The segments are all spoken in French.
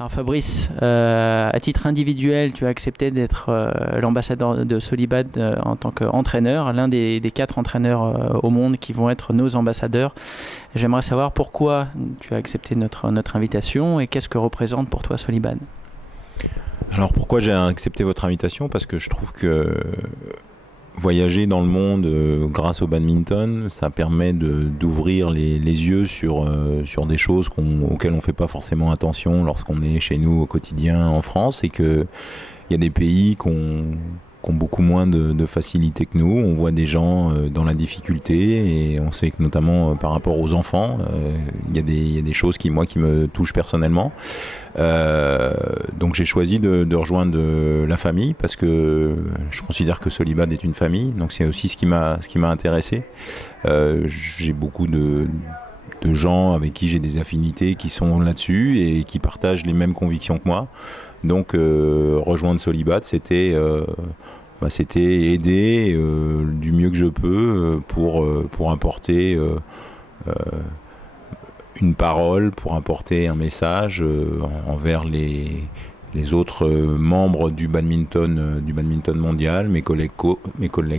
Alors Fabrice, à titre individuel, tu as accepté d'être l'ambassadeur de Solibad en tant qu'entraîneur, l'un des 4 entraîneurs au monde qui vont être nos ambassadeurs. J'aimerais savoir pourquoi tu as accepté notre invitation et qu'est-ce que représente pour toi Solibad. Alors pourquoi j'ai accepté votre invitation? Parce que je trouve que voyager dans le monde grâce au badminton, ça permet d'ouvrir les yeux sur des choses auxquelles on ne fait pas forcément attention lorsqu'on est chez nous au quotidien en France, et qu'il y a des pays qui ont beaucoup moins de facilité que nous. On voit des gens dans la difficulté, et on sait que notamment par rapport aux enfants, il y a des choses qui me touchent personnellement. Donc j'ai choisi de rejoindre la famille, parce que je considère que Solibad est une famille, donc c'est aussi ce qui m'a intéressé. J'ai beaucoup de gens avec qui j'ai des affinités qui sont là-dessus et qui partagent les mêmes convictions que moi. Donc rejoindre Solibad, c'était aider du mieux que je peux pour apporter une parole, pour apporter un message envers les autres membres du badminton mondial, mes collègues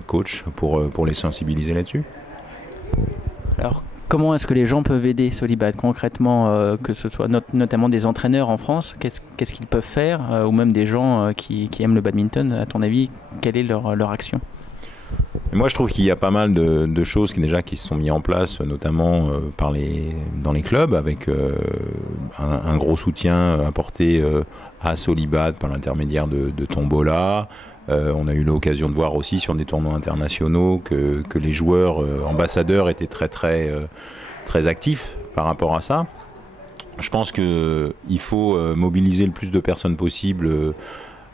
coachs, pour les sensibiliser là-dessus. Alors comment est-ce que les gens peuvent aider Solibad concrètement, que ce soit notamment des entraîneurs en France, qu'est-ce qu'ils peuvent faire, ou même des gens qui aiment le badminton, à ton avis, quelle est leur action? Et moi, je trouve qu'il y a pas mal de choses qui se sont mises en place, notamment dans les clubs, avec un gros soutien apporté à Solibad par l'intermédiaire de Tombola. On a eu l'occasion de voir aussi sur des tournois internationaux que les joueurs ambassadeurs étaient très actifs par rapport à ça. Je pense qu'il faut mobiliser le plus de personnes possible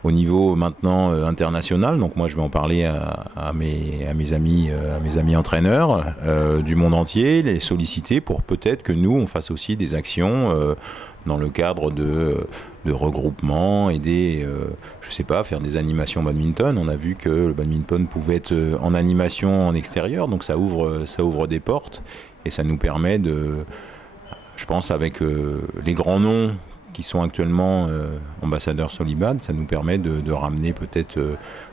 au niveau maintenant international. Donc moi je vais en parler à mes amis entraîneurs du monde entier, les solliciter pour peut-être que nous on fasse aussi des actions dans le cadre de regroupements, aider, je sais pas, faire des animations badminton. On a vu que le badminton pouvait être en animation en extérieur, donc ça ouvre des portes, et ça nous permet je pense avec les grands noms qui sont actuellement ambassadeurs Solibad, ça nous permet de ramener peut-être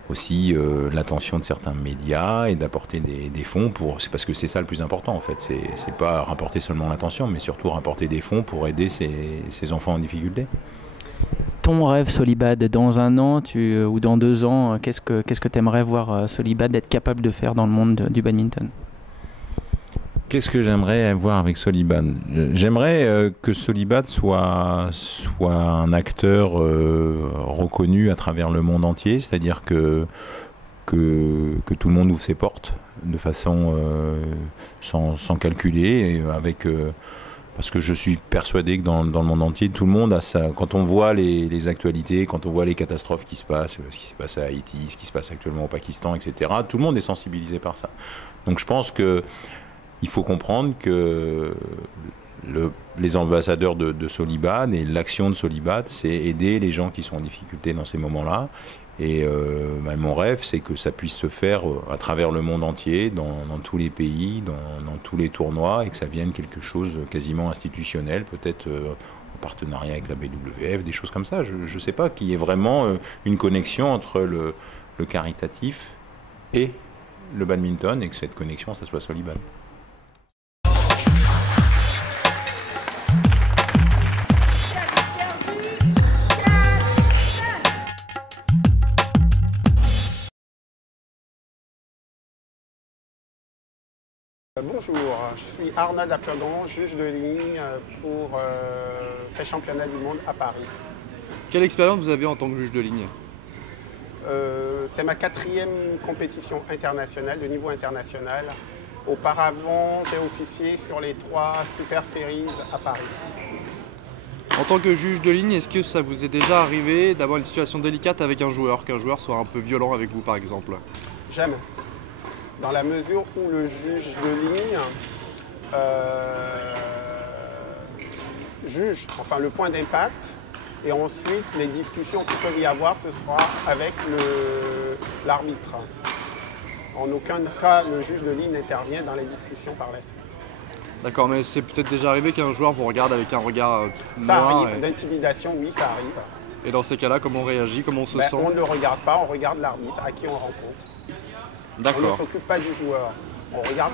aussi l'attention de certains médias et d'apporter des fonds c'est parce que c'est ça le plus important en fait. C'est pas rapporter seulement l'attention, mais surtout rapporter des fonds pour aider ces enfants en difficulté. Ton rêve Solibad, dans 1 an ou dans 2 ans, qu'est-ce que tu aimerais voir Solibad être capable de faire dans le monde du badminton? Qu'est-ce que j'aimerais voir avec Solibad? J'aimerais que Solibad soit un acteur reconnu à travers le monde entier, c'est-à-dire que tout le monde ouvre ses portes de façon sans calculer, parce que je suis persuadé que dans le monde entier, tout le monde a ça. Quand on voit les actualités, quand on voit les catastrophes qui se passent, ce qui s'est passé à Haïti, ce qui se passe actuellement au Pakistan, etc., tout le monde est sensibilisé par ça. Donc je pense qu'il faut comprendre que les ambassadeurs de Solibad et l'action de Solibad, c'est aider les gens qui sont en difficulté dans ces moments-là. Et mon rêve, c'est que ça puisse se faire à travers le monde entier, dans tous les pays, dans tous les tournois, et que ça vienne quelque chose quasiment institutionnel, peut-être en partenariat avec la BWF, des choses comme ça. Je ne sais pas, qu'il y ait vraiment une connexion entre le caritatif et le badminton, et que cette connexion, ça soit Solibad. Bonjour, je suis Arnaud Laperdon, juge de ligne pour ces championnats du monde à Paris. Quelle expérience vous avez en tant que juge de ligne? C'est ma 4e compétition internationale, de niveau international. Auparavant, j'ai officié sur les 3 Super Series à Paris. En tant que juge de ligne, est-ce que ça vous est déjà arrivé d'avoir une situation délicate avec un joueur, qu'un joueur soit un peu violent avec vous par exemple? Jamais. Dans la mesure où le juge de ligne juge le point d'impact, et ensuite les discussions qu'il peut y avoir, ce sera avec l'arbitre. En aucun cas, le juge de ligne n'intervient dans les discussions par la suite. D'accord, mais c'est peut-être déjà arrivé qu'un joueur vous regarde avec un regard Ça noir. arrive, d'intimidation, oui, ça arrive. Et dans ces cas-là, comment on réagit, comment on se sent? On ne le regarde pas, on regarde l'arbitre à qui on rencontre. On ne D'accord. s'occupe pas du joueur. On regarde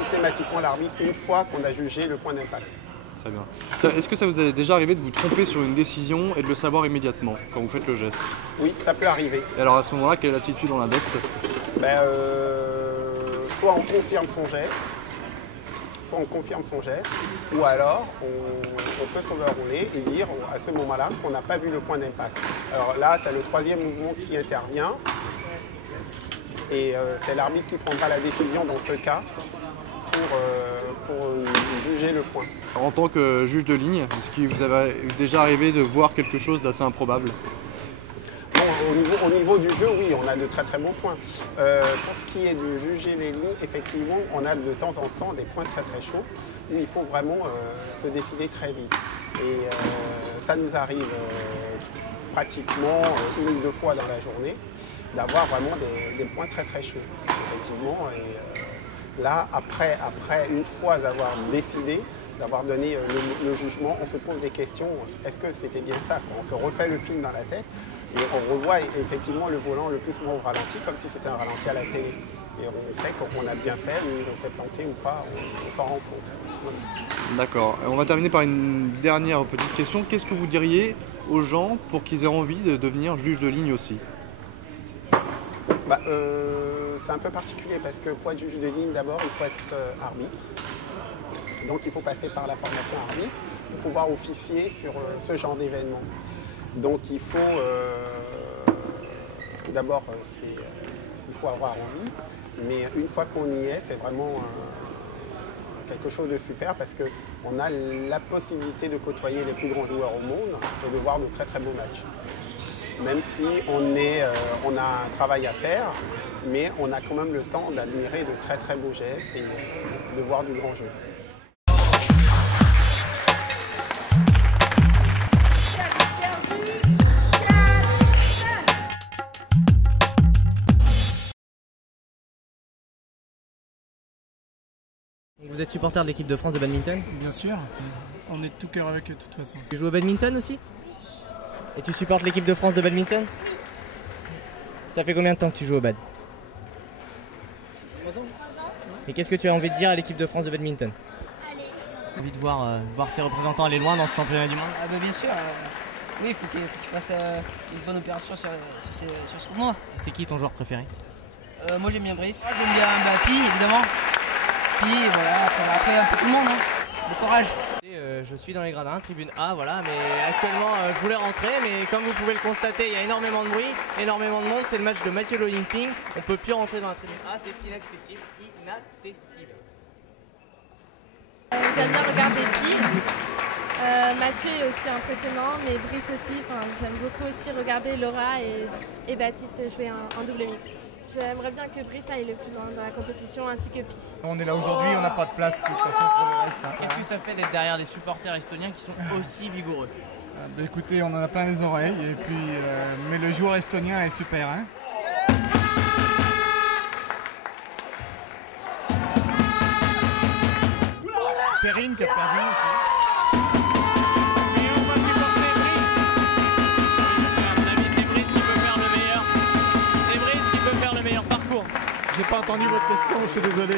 systématiquement l'arbitre une fois qu'on a jugé le point d'impact. Très bien. Est-ce que ça vous est déjà arrivé de vous tromper sur une décision et de le savoir immédiatement quand vous faites le geste? Oui, ça peut arriver. Et alors à ce moment-là, quelle attitude on adopte? Soit on confirme son geste, ou alors on peut se rouler et dire à ce moment-là qu'on n'a pas vu le point d'impact. Alors là, c'est le troisième mouvement qui intervient, et c'est l'arbitre qui prendra la décision dans ce cas pour juger le point. En tant que juge de ligne, est-ce qu'il vous avait déjà arrivé de voir quelque chose d'assez improbable? Au niveau du jeu, oui, on a de très très bons points. Pour ce qui est de juger les lignes, effectivement, on a de temps en temps des points très très chauds où il faut vraiment se décider très vite. Et ça nous arrive pratiquement une ou deux fois dans la journée d'avoir vraiment des points très très chauds, effectivement. Et là, après, une fois avoir décidé, d'avoir donné le jugement, on se pose des questions. Est-ce que c'était bien ça? On se refait le film dans la tête. Et on revoit effectivement le volant le plus souvent au ralenti, comme si c'était un ralenti à la télé. Et on sait qu'on a bien fait, ou on s'est planté ou pas, on s'en rend compte. D'accord. On va terminer par une dernière petite question. Qu'est-ce que vous diriez aux gens pour qu'ils aient envie de devenir juge de ligne aussi? C'est un peu particulier parce que pour être juge de ligne, d'abord, il faut être arbitre. Donc il faut passer par la formation arbitre pour pouvoir officier sur ce genre d'événement. Donc il faut d'abord il faut avoir envie, mais une fois qu'on y est, c'est vraiment quelque chose de super parce qu'on a la possibilité de côtoyer les plus grands joueurs au monde et de voir de très très beaux matchs. Même si on a un travail à faire, mais on a quand même le temps d'admirer de très très beaux gestes et de voir du grand jeu. Vous êtes supporter de l'équipe de France de badminton? Bien sûr, on est de tout cœur avec eux de toute façon. Tu joues au badminton aussi? Et tu supportes l'équipe de France de badminton? Ça fait combien de temps que tu joues au bad? 3 ans. Et qu'est-ce que tu as envie de dire à l'équipe de France de badminton? Allez. Envie de voir ses représentants aller loin dans ce championnat du monde? Ah bah bien sûr, oui, il faut qu'il fasse une bonne opération sur ce tournoi. C'est qui ton joueur préféré? Moi j'aime bien Brice, j'aime bien Pi évidemment. Puis voilà, après un peu tout le monde, hein. Bon courage. Je suis dans les gradins, tribune A, voilà, mais actuellement je voulais rentrer, mais comme vous pouvez le constater, il y a énormément de bruit, énormément de monde, c'est le match de Mathieu Loyingping, on peut plus rentrer dans la tribune A, c'est inaccessible, J'aime bien regarder Pi. Mathieu est aussi impressionnant, mais Brice aussi. J'aime beaucoup aussi regarder Laura et Baptiste jouer en double mix. J'aimerais bien que Brice aille le plus loin dans la compétition ainsi que Pi. On est là aujourd'hui, on n'a pas de place de toute façon pour le reste. Qu'est-ce que ça fait d'être derrière des supporters estoniens qui sont aussi vigoureux? Écoutez, on en a plein les oreilles, et puis, mais le joueur estonien est super. Hein. Perrine qui a perdu aussi. J'ai pas entendu votre question, je suis désolé.